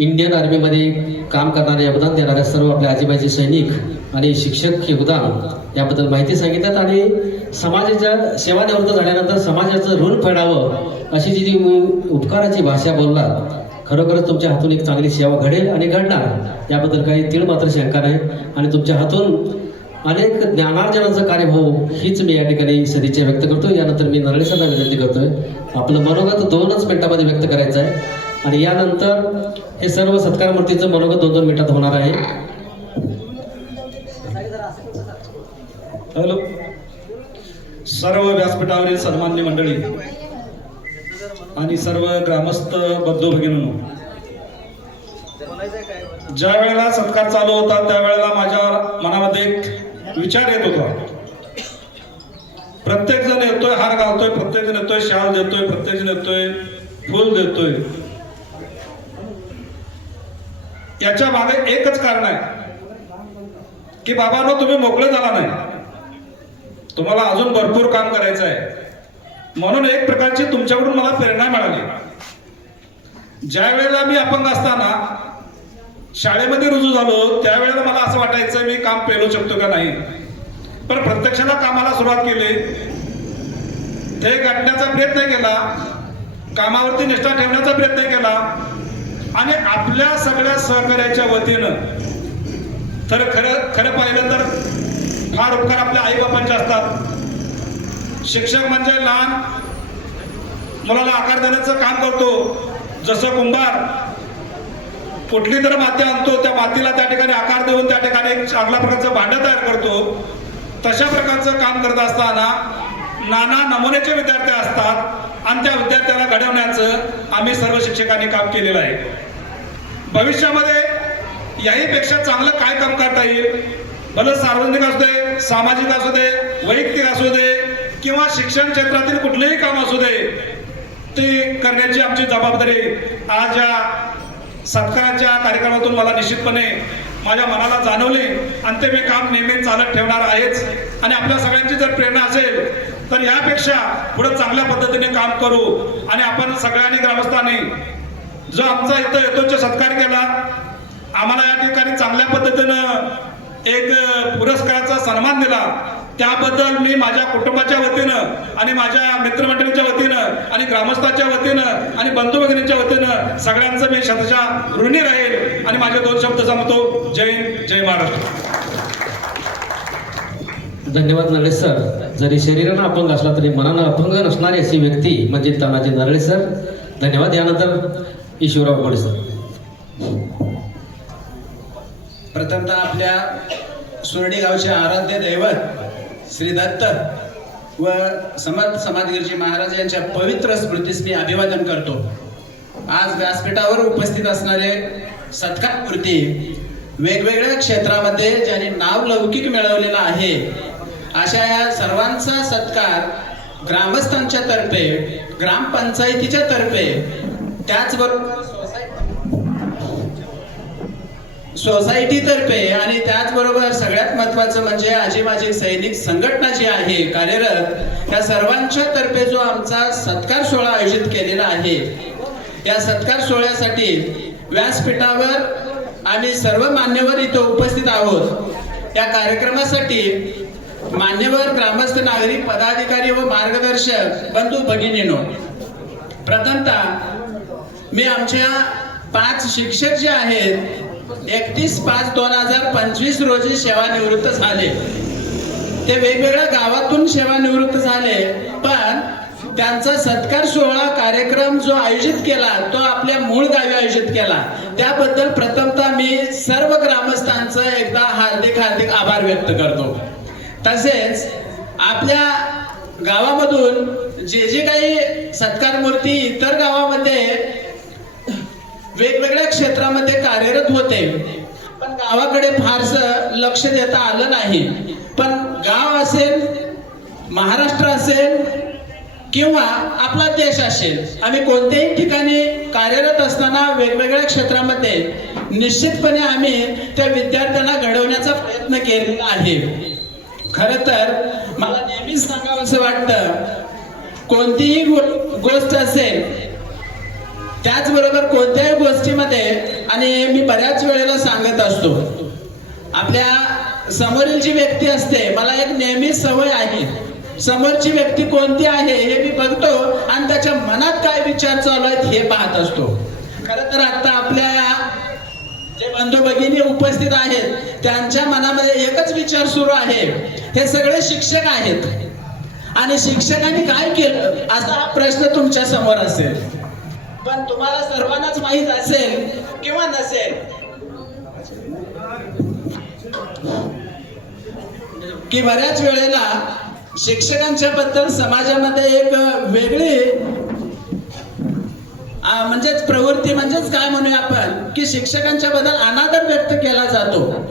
Indian आर्मीमध्ये काम करणारे योगदान देणाऱ्या सर्व आपल्या आजीबाजी सैनिक आणि शिक्षक योगदान याबद्दल माहिती सांगितल्यात आणि समाजाच्या सेवानिवृत्त झाल्यानंतर समाजाचं ऋण फेडावं अशी जी जी उपकाराची भाषा बोललात खरोखरच तुमच्या हातून एक चांगली सेवा घडेल आणि घडणार याबद्दल काही तीळ मात्र शंका नाही. आणि तुमच्या हातून अनेक ज्ञानार्जनाचं कार्य होऊ हीच मी या ठिकाणी सदिच्छा व्यक्त करतो यानंतर मी नरळेसांना विनंती करतोय. आपलं मनोगत दोनच मिनिटामध्ये व्यक्त करायचं आहे आणि यानंतर हे सर्व सत्कार मूर्तीचं मनोगत दोन दोन मिनिटात होणार आहे. हॅलो. सर्व व्यासपीठावरील सन्मान्य मंडळी आणि सर्व ग्रामस्थ बंधू भगिनी ज्या वेळेला सत्कार चालू होता त्यावेळेला माझ्या मनामध्ये एक विचार येत होता. प्रत्येक जण येतोय हार घालतोय प्रत्येक जण येतोय शाल देतोय प्रत्येक जण येतोय फुल देतोय. याच्या मागे एकच कारण आहे. की बाबांनो तुम्ही मोकळे झाला नाही. तुम्हाला अजून भरपूर काम करायचं आहे. म्हणून एक प्रकारची तुमच्याकडून मला प्रेरणा मिळाली. ज्या वेळेला मी अपंग असताना शाळेमध्ये रुजू झालो त्यावेळेला मला असं वाटायचं मी काम पेलू शकतो का नाही. पण प्रत्यक्षाला कामाला सुरुवात केली. ते गाठण्याचा प्रयत्न केला. कामावरती निष्ठा ठेवण्याचा प्रयत्न केला. आणि आपल्या सगळ्या सहकार्याच्या वतीनं तर खरं खरं पाहिलं तर फार उपकार आपल्या आईबापांचे असतात. शिक्षक म्हणजे लहान मुलाला आकार देण्याचं काम करतो. जसं कुंभार कुठली तर माती आणतो त्या मातीला त्या ठिकाणी आकार देऊन त्या ठिकाणी एक चांगल्या प्रकारचं भांडं तयार करतो. तशा प्रकारचं काम करत असताना नाना नमुन्याचे विद्यार्थी असतात. आणि त्या विद्यार्थ्याला घडवण्याचं आम्ही सर्व शिक्षकांनी काम केलेलं आहे. भविष्यामध्ये याहीपेक्षा चांगलं काय काम करता येईल? भलं सार्वजनिक असू दे सामाजिक असू दे वैयक्तिक असू दे किंवा शिक्षण क्षेत्रातील कुठलेही काम असू दे ते करण्याची आमची जबाबदारी आज या सत्काराच्या कार्यक्रमातून मला निश्चितपणे माझ्या मनाला जाणवले आणि ते मी काम नेहमी चालत ठेवणार आहेच. आणि आपल्या सगळ्यांची जर प्रेरणा असेल तर यापेक्षा पुढे चांगल्या पद्धतीने काम करू. आणि आपण सगळ्यांनी ग्रामस्थांनी जो आमचा इथं येतोच सत्कार केला. आम्हाला या ठिकाणी चांगल्या पद्धतीनं एक पुरस्काराचा सन्मान दिला. त्याबद्दल मी माझ्या कुटुंबाच्या वतीनं आणि माझ्या मित्रमंडळीच्या वतीनं आणि ग्रामस्थाच्या वतीनं आणि बंधू सगळ्यांचं मी शतशा ऋणी राहील आणि माझे दोन शब्द सांगतो. जय हिंद जय महाराष्ट्र. धन्यवाद नरळे सर. जरी शरीरानं अपंग असला तरी मनानं अपंग नसणारी अशी व्यक्ती म्हणजे तानाजी नरळे सर. धन्यवाद. यानंतर ईश्वरराव गोडे सर. प्रथमतः आपल्या सुरडी गावचे आराध्य दैवत श्री दत्त व समर्थ समाजगिरजी महाराज यांच्या पवित्र स्मृतीस मी अभिवादन करतो. आज व्यासपीठावर उपस्थित असणारे सत्कारपूर्ती वेगवेगळ्या क्षेत्रामध्ये ज्यांनी नाव लौकिक मिळवलेलं आहे अशा या सर्वांचा सत्कार ग्रामस्थांच्या तर्फे ग्रामपंचायतीच्या तर्फे त्याचबरोबर सोसायटीतर्फे आणि त्याचबरोबर सगळ्यात महत्वाचं म्हणजे आजी माझी सैनिक संघटना जी आहे कार्यरत या सर्वांच्या तर्फे जो आमचा सत्कार सोहळा आयोजित केलेला आहे या सत्कार सोहळ्यासाठी व्यासपीठावर आम्ही सर्व मान्यवर इथं उपस्थित आहोत. या कार्यक्रमासाठी मान्यवर ग्रामस्थ नागरिक पदाधिकारी व मार्गदर्शक बंधू भगिनीनो प्रथमतः मी आमच्या पाच शिक्षक जे आहेत एकतीस पाच दोन हजार पंचवीस रोजी सेवानिवृत्त झाले. ते वेगवेगळ्या गावातून सेवानिवृत्त झाले पण त्यांचा सत्कार सोहळा कार्यक्रम जो आयोजित केला तो आपल्या मूळ गावी आयोजित केला. त्याबद्दल प्रथमतः मी सर्व ग्रामस्थांचं एकदा हार्दिक हार्दिक आभार व्यक्त करतो. तसेच आपल्या गावामधून जे जे काही सत्कार मूर्ती इतर गावामध्ये वेगवेगळ्या क्षेत्रामध्ये कार्यरत होते पण गावाकडे फारसं लक्ष देता आलं नाही. पण गाव असेल महाराष्ट्र असेल किंवा आपला देश असेल आम्ही कोणत्याही ठिकाणी कार्यरत असताना वेगवेगळ्या क्षेत्रामध्ये निश्चितपणे आम्ही त्या विद्यार्थ्यांना घडवण्याचा प्रयत्न केलेला आहे. खर तर मला नेहमीच सांगावं असं वाटतं कोणतीही गो- गोष्ट असेल त्याचबरोबर कोणत्याही गोष्टीमध्ये आणि मी बऱ्याच वेळेला सांगत असतो आपल्या समोरील जी व्यक्ती असते मला एक नेहमी सवय आहे. समोरची व्यक्ती कोणती आहे हे मी बघतो आणि त्याच्या मनात काय विचार चालू आहेत हे पाहत असतो. खरं तर आता आपल्या या जे बंधू भगिनी उपस्थित आहेत त्यांच्या मनामध्ये एकच विचार सुरू आहे. हे सगळे शिक्षक आहेत. आणि शिक्षकांनी काय केलं असा हा प्रश्न तुमच्यासमोर असेल. पण तुम्हाला सर्वांनाच माहीत असेल किंवा नसेल. की बऱ्याच वेळेला शिक्षकांच्या बद्दल समाजामध्ये एक वेगळी म्हणजेच प्रवृत्ती म्हणजेच काय म्हणूया आपण की शिक्षकांच्या बद्दल अनादर व्यक्त केला जातो.